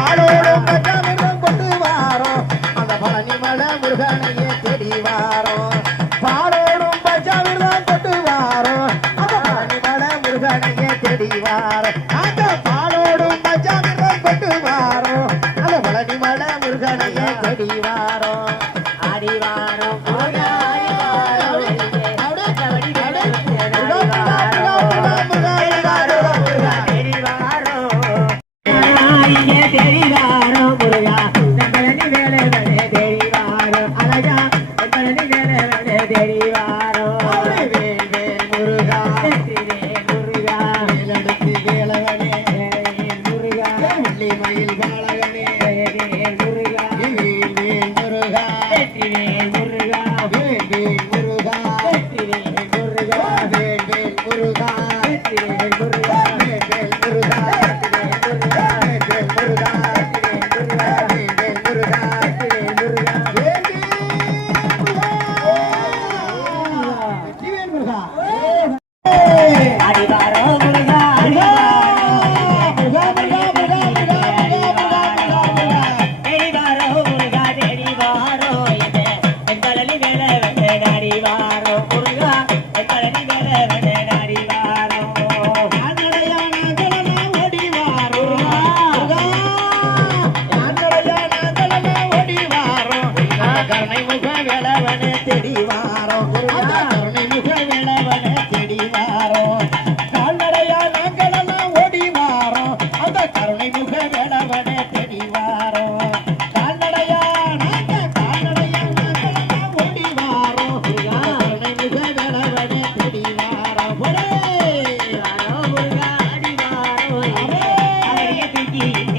ஆளோடும் பச்சாமிர்தம் கொண்டு வாரோம் அந்த பழனி மலை முருகனையே தேடி வாரோம் பாலோடும் பச்சாமிர்தம் கொண்டு வாரோம் அந்த பழனி மலை முருகனையே தேடி வாரோம் அந்த பாலோடும் பச்சாமிர்தம் கொண்டு வாரோம் அந்த பழனி மலை முருகனையே தேடி வாரோம் ஆடி வாரோம் Thank you.